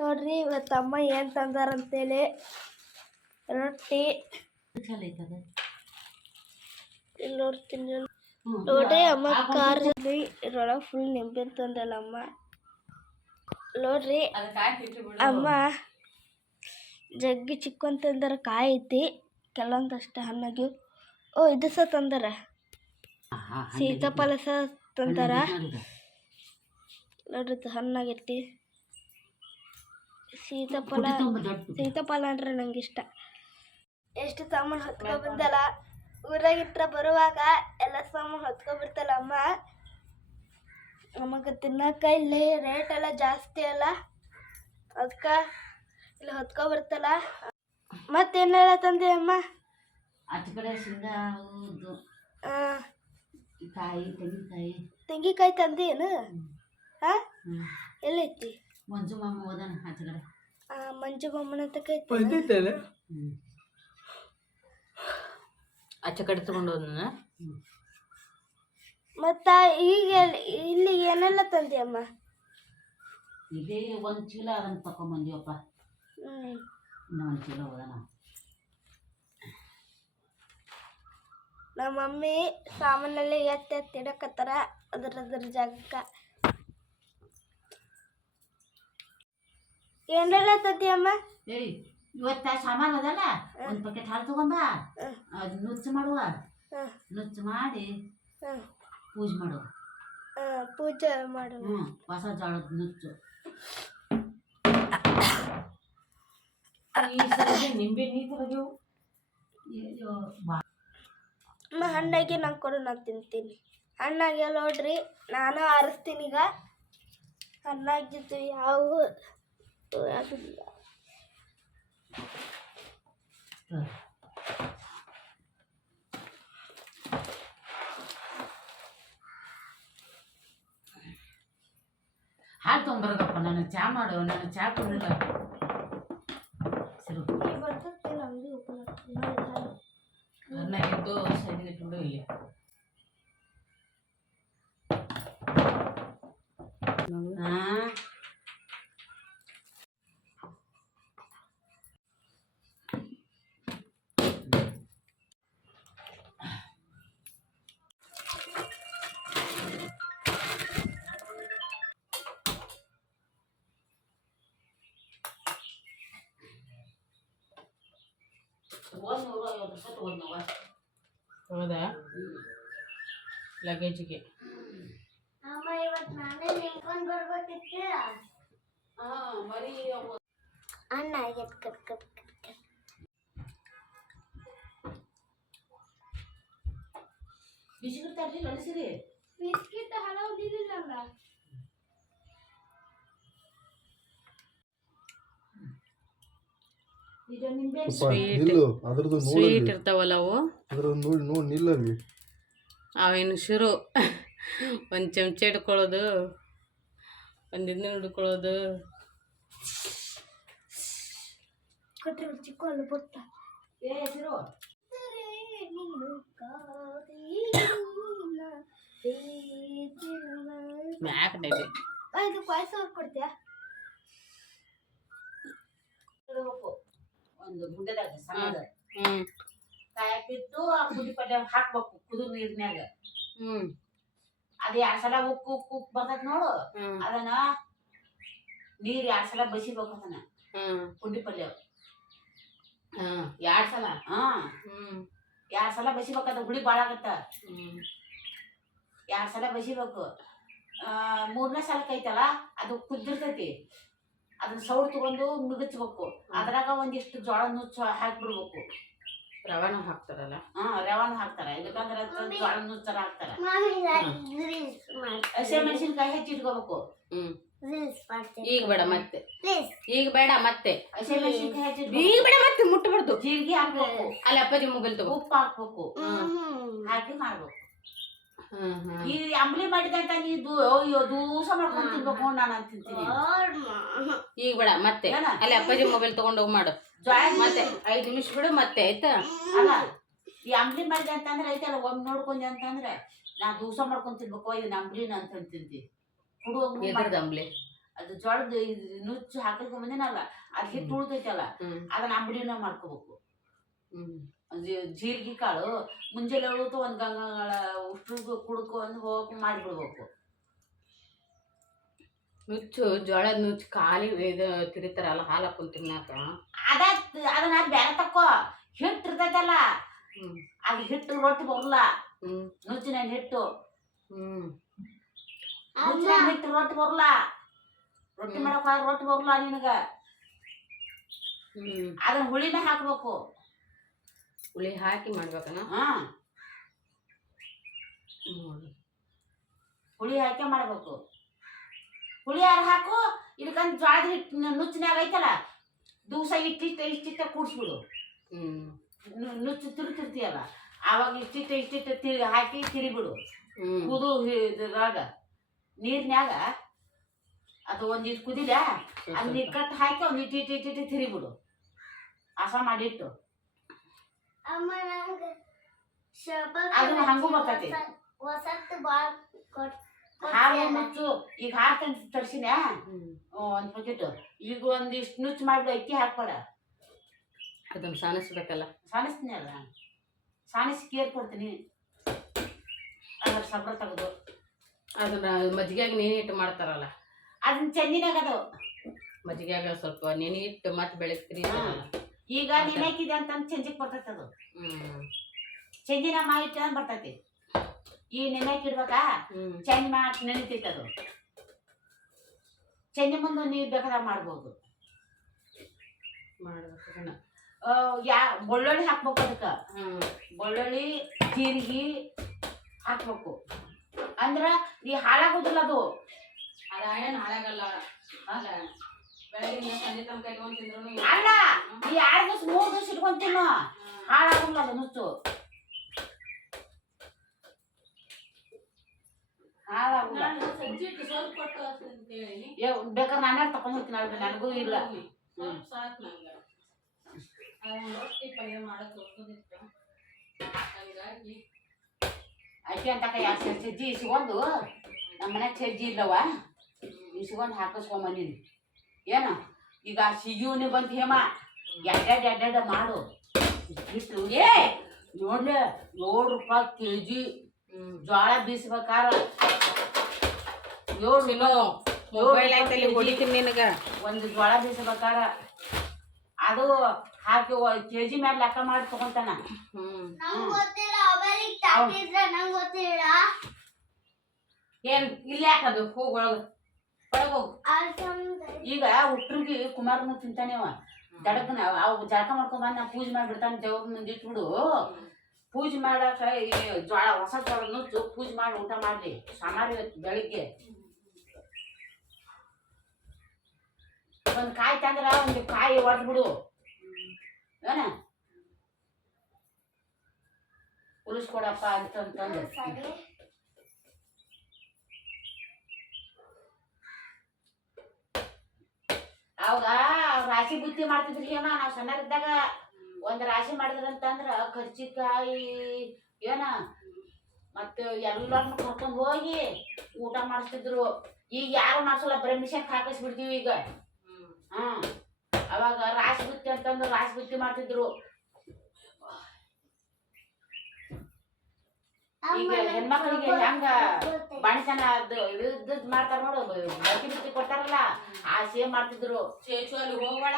ನೋಡ್ರಿ ಇವತ್ತು ಅಮ್ಮ ಏನು ತಂದಾರಂತೇಳಿ ರೊಟ್ಟಿ ಇಲ್ಲಿ ನೋಡ್ತೀನಿ ನೋಡ್ರಿ ಅಮ್ಮ ಖಾರದಲ್ಲಿ ಇದ್ರೊಳಗೆ ಫುಲ್ ನಿಂಬೆ ತಂದಲ್ಲ ಅಮ್ಮ ನೋಡ್ರಿ ಅಮ್ಮ ಜಗ್ಗಿ ಚಿಕ್ಕ ತಂದಾರ ಕಾಯಿ ಐತಿ ಕೆಲವೊಂದಷ್ಟು ಹಣ್ಣಾಗಿ ಓ ಇದು ಸಹ ತಂದಾರ ಸೀತಾಫಲ ಸಹ ತಂದಾರ ನೋಡ್ರಿ ಹಣ್ಣಾಗೈತಿ ಸೀತಾಫಲ ಅಂದ್ರೆ ನಂಗೆ ಇಷ್ಟ ಎಷ್ಟು ಸಾಮಾನು ಹೊತ್ಕೊ ಬಂದಲ್ಲ ಊರಾಗಿಟ್ರ ಬರುವಾಗ ಎಲ್ಲ ಸಾಮಾನು ಹೊತ್ಕೊಬಿಡ್ತಲ್ಲ ಅಮ್ಮ ನಮಗೆ ತಿನ್ನಕ ಇಲ್ಲಿ ರೇಟ್ ಎಲ್ಲ ಜಾಸ್ತಿ ಅಲ್ಲ ಅದಕ್ಕೆ ಇಲ್ಲಿ ಹೊತ್ಕೊ ಬರ್ತಲ್ಲ ಮತ್ತೇನೆಲ್ಲ ತಂದೆ ಅಮ್ಮ ಆಚ ಕಡೆ ಶೇಂಗಾ ಕಾಯಿ ತೆಂಗಿನಕಾಯಿ ತಂದೇನು ಹಾಂ ಎಲ್ಲೈತಿ ಮಂಜು ಮಾಮ ಹೋದಾನ ಆಚ ಕಡೆ ಮಂಜು ಮಾಮನ ತಕ ಆಚೆ ಕಡೆ ತಗೊಂಡು ಹೋದ ಮತ್ತ ಈಗ ಇಲ್ಲಿ ಏನೆಲ್ಲ ತಂದೆ ಅಮ್ಮ ಇದೇ ಒಂದು ಚೀಲ ಅದನ್ನ ತಕೊಂಬಂದಿವಪ್ಪ ಇನ್ನೂ ಒಂದು ಚೀಲ ಹೋದಾನ ನಮ್ಮ ಮಮ್ಮಿ ಸಾಮಾನಲ್ಲಿ ಎತ್ತಿಡಕತ್ತಾರ ಅದ್ರ ಜಾಗಕ್ಕ ಏನೆಲ್ಲ ತಂದೆ ಅಮ್ಮ ಏಯ್ ಇವತ್ತ ಸಾಮಾನು ಅದಲ್ಲ ಒಂದು ಪ್ಯಾಕೆಟ್ ಹಾಲು ತಗೊಂಬ ಅದು ನುಚ್ಚು ಮಾಡುವ ನುಚ್ಚು ಮಾಡಿ ಪೂಜೆ ಮಾಡುವ ಪೂಜೆ ಮಾಡುವ ಹೊಸ ಜೋಳದ ನುಚ್ಚು ನಿಂಬೆ ನೀರು ಅಮ್ಮ ಹಣ್ಣಾಗಿ ನಂಗೆ ಕೊಡು ನಾನು ತಿಂತೀನಿ ಹಣ್ಣಾಗಿ ನೋಡ್ರಿ ನಾನು ಆರಿಸ್ತೀನಿ ಈಗ ಹಣ್ಣಾಗಿದ್ದು ಯಾವ ಹಾಲು ತೊಗೊಂಬರ್ಗಪ್ಪ ನನಗೆ ಚಾ ಮಾಡು ನನಗೆ ಚಾ ಕೊಡಲಿಲ್ಲ ಸರಿ ಹಣ್ಣಾಗಿದ್ದು ಸೈಡಿಗೆ ಇಟ್ಬಿಡು ಇಲ್ಲಿ ಹಾಂ ಹೌದಾ ಲಗೇಜಿಗೆ ಅಣ್ಣ ಬಿಸ್ಕಿಟ್ ತರಲಿ ನಡೆಸಿರಿ ಬಿಸ್ಕಿಟ್ ಹಲವು ದಿನ ಸ್ವೀಟ್ ಇರ್ತಾವಲ್ಲ ಅವು ಅವೇನು ಶುರು ಒಂದು ಚಮಚ ಹಿಡ್ಕೊಳ್ಳೋದು ಒಂದು ಇದನ್ನ ಹಿಡ್ಕೊಳ್ಳೋದು ಚಿಕ್ಕ ಬುಟ್ಟ ಮ್ಯಾಕ್ ಡೈಲಿ ಇದು ಪಾಯಸ ಕೊಡ್ತೀಯಾ ಒಂದು ಗುಡ್ಡದಾಗ ಸಣ್ಣದ ಕಾಯಕ್ಕಿಟ್ಟು ಆ ಪುಡಿ ಪಲ್ಯ ಹಾಕ್ಬೇಕು ಕುದು ನೀರ್ನ್ಯಾಗ ಅದ 2 ಸಲ ಉಪ್ಪು ಬರ್ತೈತಿ ನೋಡು ಅದನ್ನ ನೀರ್ 2 ಸಲ ಬಸಿಬೇಕು ಅದನ್ನ ಪುಡಿ ಪಲ್ಯ 2 ಸಲ 2 ಸಲ ಬಸಿಬೇಕು ಅದು ಹುಳಿ ಭಾಳ ಆಗತ್ತ 2 ಸಲ ಬಸಿಬೇಕು 3ನೇ ಸಲಕ್ಕೆ ಐತಲ್ಲ ಅದು ಕುದ್ದಿರ್ತೈತಿ ಅದನ್ನ ಸೌಡ್ ತಗೊಂಡು ಮಿಗಚ್ಬೇಕು ಅದ್ರಾಗ ಒಂದಿಷ್ಟು ಜೋಳ ನುಚ್ಚು ಹಾಕ್ಬಿಡ್ಬೇಕು ರವಾನು ಹಾಕ್ತಾರಲ್ಲ ರವಾನು ಹಾಕ್ತಾರ ಇದಕ್ಕಂದ್ರೆ ಜೋಳ ನುಚ್ಚರ ಹಾಕ್ತಾರ ಹಸಿಮೆಣಸಿನ್ಕಾಯಿ ಹೆಚ್ಚಿಟ್ಕೋಬೇಕು ಈಗ ಬೇಡ ಮತ್ತೆ ಈಗ ಬೇಡ ಮತ್ತೆ ಹಸಿಮೆಣಸಿನ್ಕಾಯಿ ಹೆಚ್ಚಿಟ್ಬೇಕು ಈಗ ಬೇಡ ಮತ್ತೆ ಮುಟ್ಟಬಾರ್ದು ಜೀರಿಗೆ ಹಾಕ್ಬೇಕು ಅಲ್ಲಿ ಅಪ್ಪಾಜಿ ಮೊಬೈಲ್ ತಗೋ ಉಪ್ಪು ಹಾಕ್ಬೇಕು ಹಾಕಿ ಮಾಡ್ಬೇಕು ಈ ಅಂಬ್ಲಿ ಮಾಡಿದಂತ ನೀ ದೂಸ ಮಾಡ್ಕೊಂಡು ತಿನ್ಬೇಕು ನಾನು ಅಂತ ತಿಂತೀನಿ ಈಗ ಬೇಡ ಮತ್ತೆ ಅಲ್ಲಿ ಅಪ್ಪಾಜಿ ಮೊಬೈಲ್ ತಗೊಂಡು ಹೋಗಿ ಮಾಡು ಮತ್ತೆ 5 ನಿಮಿಷ ಬಿಡು ಮತ್ತೆ ಆಯ್ತಾ ಅಲ್ಲ ಈ ಅಂಬ್ಲಿ ಮಾಡಿದೆ ಅಂತಂದ್ರೆ ಐತಲ್ಲ ಒಮ್ಮೆ ನೋಡ್ಕೊಂಡೆ ಅಂತಂದ್ರೆ ನಾ ದೂಸ ಮಾಡ್ಕೊಂಡು ತಿನ್ಬೇಕು ಇದನ್ನ ಅಂಬ್ಲಿನ ಅಂತ ತಿಂತಿ ಕುಡು ಎದ್ರದ ಅಂಬ್ಲಿ ಅದು ಜೋಳದ ನುಚ್ಚು ಹಾಕಲ್ಕ ಬಂದಿನಲ್ಲ ಅದ್ ಹಿಟ್ಟು ಉಳ್ತೈತಲ್ಲ ಅದನ್ನ ಅಂಬಡಿನ ಮಾಡ್ಕೋಬೇಕು. ಜೀರಿಗೆ ಕಾಳು ಮುಂಜಾನೆ ಉಳಿತು ಒಂದ್ ಗಂಗಾಳ ಉಷ್ಟ್ರು ಕುಡ್ಕೊಂಡು ಹೋಗಕ್ ಮಾಡಿಬಿಡ್ಬೇಕು. ನುಚ್ಚು ಜೋಳದ ನುಚ್ಚು ಖಾಲಿ ಇದು ತಿರುತ್ತಾರಲ್ಲ ಹಾಲು ಹಾಕೊಂಡು ತಿನ್ನಾಕ ಅದನ್ನ ಬ್ಯಾರೆ ತಕ್ಕೋ ಹಿಟ್ಟು ಇರ್ತೈತಲ್ಲ ಅದು ಹಿಟ್ಟು ರೊಟ್ಟಿ ಬರಲ್ಲ. ನುಚ್ಚಿನ ಹಿಟ್ಟು ಹಿಟ್ಟು ರೊಟ್ಟಿ ಬರಲ್ಲ. ರೊಟ್ಟಿ ಮಾಡಕ್ ರೊಟ್ಟಿ ಬರಲ್ಲ ನಿನಗ. ಅದನ್ನ ಹುಳಿನ ಹಾಕ್ಬೇಕು. ಹುಳಿ ಹಾಕಿ ಮಾಡ್ಬೇಕನ? ಹುಳಿ ಹಾಕಿ ಮಾಡ್ಬೇಕು. ಹುಳಿ ಯಾರು ಹಾಕು ಇದಕ್ಕಂತ ಜೋಳದ ಹಿಟ್ಟು ನುಚ್ಚಿನಾಗ ಐತಲ್ಲ ದಿವಸ ಇಷ್ಟಿಷ್ಟ ಕೂಡ್ಸ್ಬಿಡು. ನುಚ್ಚು ತಿರುತಿರ್ತೀಯಲ್ಲ ಆವಾಗ ಇಷ್ಟಿಷ್ಟ ಹಾಕಿ ತಿರಿಬಿಡು. ಕುದು ಇದ್ರಾಗ ನೀರ್ನ್ಯಾಗ ಅದು ಒಂದಿಟ್ಟು ಕುದಿಲ ಅದ್ ನೀರ್ ಕಟ್ ಹಾಕಿ ಒಂದ್ ಇಟ್ಟು ತಿರಿಬಿಡು. ಹಸ ಮಾಡಿಟ್ಟು ಅದು ಹಂಗೂ ಬರ್ತೈತಿ. ಹಾಲು ನುಚ್ಚು ಈಗ ಹಾಲು ತರ್ಸಿನ ಒಂದ್ ಪ್ಯಾಕೆಟ್ ಈಗ ಒಂದಿಷ್ಟು ನುಚ್ಚು ಮಾಡ್ಬಿಡು. ಅಕ್ಕಿ ಹಾಕ್ಬೇಡ. ಅದನ್ನ ಸಾನಿಸ್ಬೇಕಲ್ಲ. ಸಾನಿಸ್ತೀನಿ ಅಲ್ಲ ಸಾನಿಸಿ ಕೇರ್ ಕೊಡ್ತೀನಿ. ಅದ್ರ ಸಬ್ರ ತೆಗೆದು ಅದನ್ನ ಮಜ್ಜಿಗೆಯಾಗ ನೆನೆ ಇಟ್ಟು ಮಾಡ್ತಾರಲ್ಲ ಅದನ್ನ ಚೆಂದಿನಾಗ ಅದು ಮಜ್ಜಿಗೆಯಾಗ ಸ್ವಲ್ಪ ನೆನೆ ಇಟ್ಟು ಮತ್ತೆ ಬೆಳಗ್ತೀನಿ. ಈಗ ನೆನೆಕಿದೆ ಅಂತಂದು ಚೆಂಜಿಗೆ ಬರ್ತೈತೆ ಅದು. ಚೆಂಜಿನ ಮಾಡಿಟ್ಟು ಅಂತ ಬರ್ತೈತಿ. ಈ ನೆನೆಕ್ ಇಡ್ಬೇಕಾ ಚೆಂಜ್ ಮಾಡಿ ನೆನಿತೈತೆ ಅದು. ಚೆಂಜಿ ಮುಂದೆ ನೀವು ಬೇಕಾದಾಗ ಮಾಡ್ಬೋದು. ಬೆಳ್ಳುಳ್ಳಿ ಹಾಕ್ಬೇಕು. ಅದಕ್ಕ ಬೆಳ್ಳುಳ್ಳಿ ಜೀರಿಗೆ ಹಾಕ್ಬೇಕು. ಅಂದ್ರ ನೀ ಹಾಳಾಗೋದಿಲ್ಲ ಅದು. ಅದೇನು ಹಾಳಾಗಲ್ಲ. ಬೆಳಗಿನ ಸಂಜೆ ತನಕ ಇಟ್ಕೊಂಡು ತಿಂದ್ರು ಅಲ್ಲ ಈ 2 ದಿವಸ 3 ದಿವಸ ಇಟ್ಕೊಂಡು ತಿನ್ನು ಹಾಳಾಗಲ್ಲ ಅದು ನುಚ್ಚು. ಹಾಳಾಗಲ್ಲ. ಬೇಕಾದ್ರೆ ನಾನೇ ತಕೊಂಡ್ ಹೋಗ್ತೀನಿ. ಅಲ್ರಿ ನನಗೂ ಇಲ್ಲ. ಅಕ್ಕಿ ಅಂತ ಸಜ್ಜಿ ಇಸ್ಕೊಂಡು ನಮ್ಮ ಮನ್ಯಾಗ ಸಜ್ಜಿ ಇಲ್ಲವ ಇಸ್ಕೊಂಡು ಹಾಕಿಸ್ಕೊಂಬಂದಿನಿ. ಏನು ಈಗ ಸಿಗಿವನಿ ಬಂತ ಹೇಮ ಎಡ್ಡೆಡ್ ಮಾಡು. ಹಿಟ್ಟು ನೋಡ್ಲೆ ₹7 kg ಜೋಳ ಬೀಸ್ಬೇಕಾರ. ಒಂದು ಜೋಳ ಬೀಸ್ಬೇಕಾರ ಅದು ಹಾಕಿ kg ಮ್ಯಾಲ ಲೆಕ್ಕ ಮಾಡಿ ತಗೊಂತಾನ. ಏನ್ ಇಲ್ಲಿ ಯಾಕದು ಹೋಗ್ ಒಳಗ ಹೋಗು. ಈಗ ಉಟ್ರಿಗೆ ಕುಮಾರನು ತಿಂತಾನೇವ ದಡಕನ ಅವು ಜಳಕ ಮಾಡ್ಕೊಂಡ್ ಬಂದ್ ನಾ ಪೂಜೆ ಮಾಡಿಬಿಡ್ತಾನೆ. ದೇವ್ರ ಮುಂದೆ ಇಟ್ಬಿಡು. ಪೂಜೆ ಮಾಡಾಕ ಈ ಜೋಳ ಹೊಸ ಜೋಳ ನುಚ್ಚು ಪೂಜೆ ಮಾಡಿ ಊಟ ಮಾಡ್ಲಿ. ಸಮಾರಿ ಬೆಳಿಗ್ಗೆ ಒಂದ್ ಕಾಯಿ ತಂದ್ರ ಒಂದು ಕಾಯಿ ಹೊಡೆದ್ಬಿಡು. ಏನ ಉಳಿಸ್ಕೊಡಪ್ಪ ಅಂತಂತಂದು ಅವಾಗ ರಾಶಿ ಬುತ್ತಿ ಮಾಡ್ತಿದ್ರಿ ಹೇಮ. ನಾವ್ ಸಣ್ಣರಿದ್ದಾಗ ಒಂದ್ ರಾಶಿ ಮಾಡಿದ್ರಂತಂದ್ರ ಕರ್ಚಿಕಾಯಿ ಏನ ಮತ್ತೆ ಎಲ್ಲರನ್ನು ಕರ್ಕೊಂಡ್ ಹೋಗಿ ಊಟ ಮಾಡಿಸ್ತಿದ್ರು. ಈಗ ಯಾರು ಮಾಡ್ಸಲ್ಲ, ಬರೀ ಮಿಷನ್ ಹಾಕಿಸ್ಬಿಡ್ತೀವಿ ಈಗ. ಅವಾಗ ರಾಶಿ ಬುತ್ತಿ ಅಂತಂದು ರಾಶಿ ಬುತ್ತಿ ಮಾಡ್ತಿದ್ರು. ಈಗ ಹೆಣ್ಮಕ್ಳಿಗೆ ಹೆಂಗ ಬಾಣಿತನ ಇದ್ ಮಾಡ್ತಾರ ನೋಡು, ಬತ್ತಿ ಬುತ್ತಿ ಕೊಡ್ತಾರಲ್ಲ ಆ ಸೇಮ್ ಮಾಡ್ತಿದ್ರು. ಚೇಚು ಅಲ್ಲಿ ಹೋಗ್ಬೇಡ.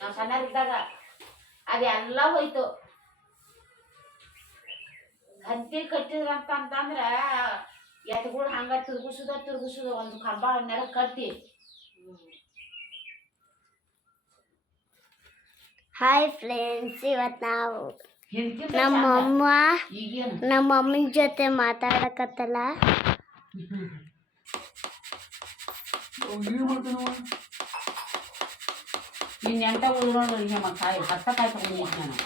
ನಾವ್ ಸಣ್ಣರಿದ್ದಾಗ ಅದೆಲ್ಲ ಹೋಯ್ತು. ಹಂತಿ ಕಟ್ಟಿದ್ರಂತ ಅಂತಂದ್ರ ಎತ್ಗಳು ಹಂಗ ತಿರುಗಿಸುದ ಒಂದು ಕಂಬ ನೆಲ ಕಟ್ಟಿ. ಹಾಯ್ ಫ್ರೆಂಡ್ಸ್, ಇವತ್ತು ನಾವು ನಮ್ಮ ಮಮ್ಮಿ ಜೊತೆ ಮಾತಾಡಕತ್ತಲ್ಲ. ನೀನ್ ಎಂತ ಉಳ್ಳ ಕಾಯಿ ಹತ್ತ ಕಾಯಿ ತಗೊಂಡಿದ್ದೆ ನಾನು.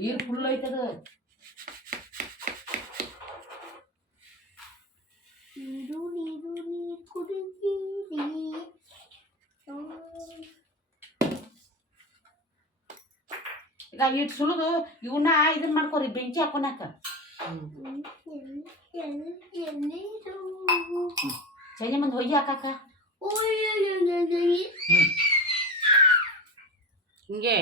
ನೀರು ಫುಲ್ ಐತದ. ನೀರು ನೀರು ನೀರು ಕುಡಿಯಿರಿ. ಈಗ ಇಟ್ಟು ಸುಲಿದು ಇವನ್ನ ಇದನ್ನ ಮಾಡ್ಕೊರಿ ಬೆಂಕಿ ಹಾಕೊನಾಕ. ಸಂಜೆ ಮುಂದೆ ಹೊಯ್ಗೆ ಹಾಕಾಕ. ಹಿಂಗೆ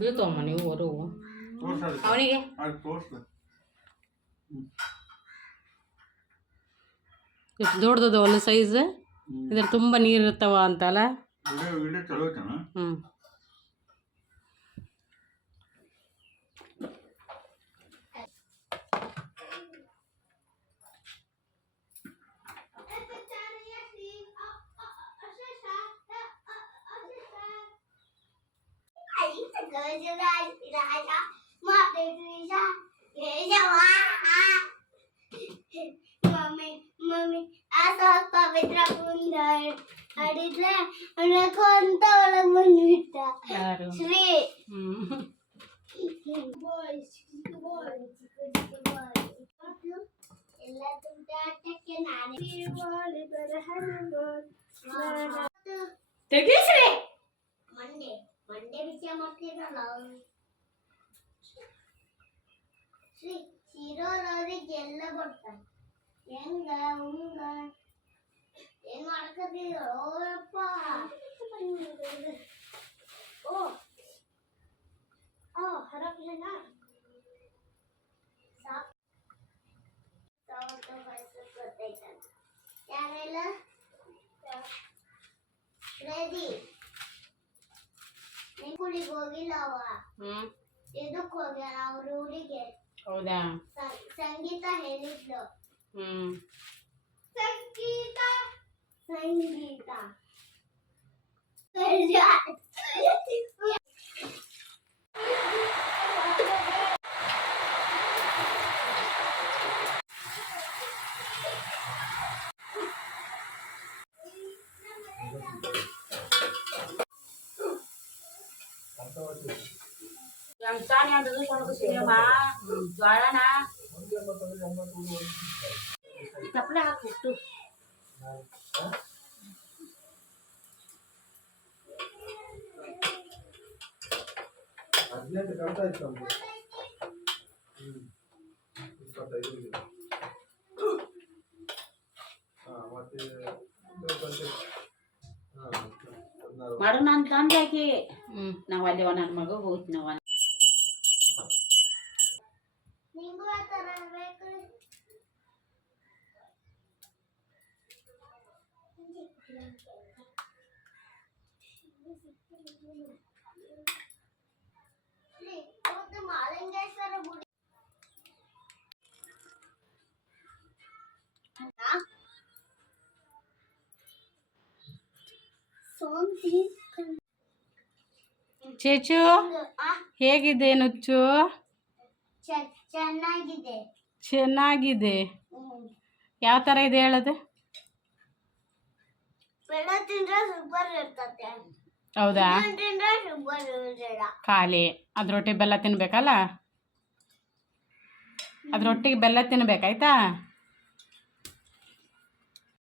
ಬೀಳ್ತವಮ್ಮ ನೀವು ಹೊರು ಅವನಿಗೆ. ಎಷ್ಟು ದೊಡ್ಡದ ಒಂದು ಸೈಜ್. ಇದ್ರ ತುಂಬ ನೀರು ಇರ್ತಾವ ಅಂತಲ್ಲ. ಹ್ಞೂ ಮಮ್ಮಿ ಪವಿತ್ರ ಆಡಿದ್ರೆ ಅಂತ ಒಳಗ್ ಬಂದ್ಬಿಟ್ಟ ಯಾರು? ಶ್ರೀ. ಎಲ್ಲ ತುಂಟಾಟಕ್ಕೆ ನಾನೇ ತೆಗೀಸ್ರಿ. ಮಂಡೆ ವಿಷಯ ಮಾಡ್ತೀರಲ್ಲ ಶ್ರೀ. ಶಿರೋರವ್ರಿಗೆಲ್ಲ ಬರ್ತಾರೆ. ಹೆಂಗ ಹುಂಗ ಏನ್ ಮಾಡ್ಕತೀರಪ್ಪ. ಓ ಹರಪ್ಲನ ಗೊತ್ತೈತಂತ. ಯಾರೆಲ್ಲ ರೆಡಿ? ನಿಂಕುಳಿಗೆ ಹೋಗಿಲ್ಲ ಅವ. ಇದಕ್ಕೆ ಹೋಗ್ಯಾರ ಅವ್ರ ಊರಿಗೆ. ಹೌದಾ? ಸಂಗೀತ ಹೇಳಿದ್ಲು. ಸಂಗೀತ ಎಂತಾನೆ ಅಂತದು ಕೊಡಕು ಸಿನಿಮ ಜ್ವಾಳನ ಈ ತಪ್ಪಲೆ ಹಾಕ್ಬಿಟ್ಟು ಮಾಡೋಣ ಅಂತ ಅಂದಾಕಿ. ನಾವು ಅಲ್ಲಿ ನನ್ನ ಮಗ ಹೋಗ್ತೀನಿ ನಾವು. ನಿಂಗೂ ಆ ಥರ ಬೇಕು. ಮಾಲಿಂಗೇಶ್ವರ ಗುಡಿ ಚೇಚು ಹೇಗಿದೆ ನುಚ್ಚು? ಚೆನ್ನಾಗಿದೆ. ಚೆನ್ನಾಗಿದೆ. ಯಾವ ಥರ ಇದೆ ಹೇಳೋದು? ಬೆಲ್ಲ ತಿಂದ್ರೆ ಶುಗರ್ ಇರ್ತದೆ. ಹೌದಾ? ತಿಂದ್ರೆ ಶುಗರ್ ಇರಲ್ಲ. ಖಾಲಿ ಅದ್ರೊಟ್ಟಿಗೆ ಬೆಲ್ಲ ತಿನ್ಬೇಕಲ್ಲ, ಅದ್ರೊಟ್ಟಿಗೆ ಬೆಲ್ಲ ತಿನ್ಬೇಕಾಯ್ತಾ?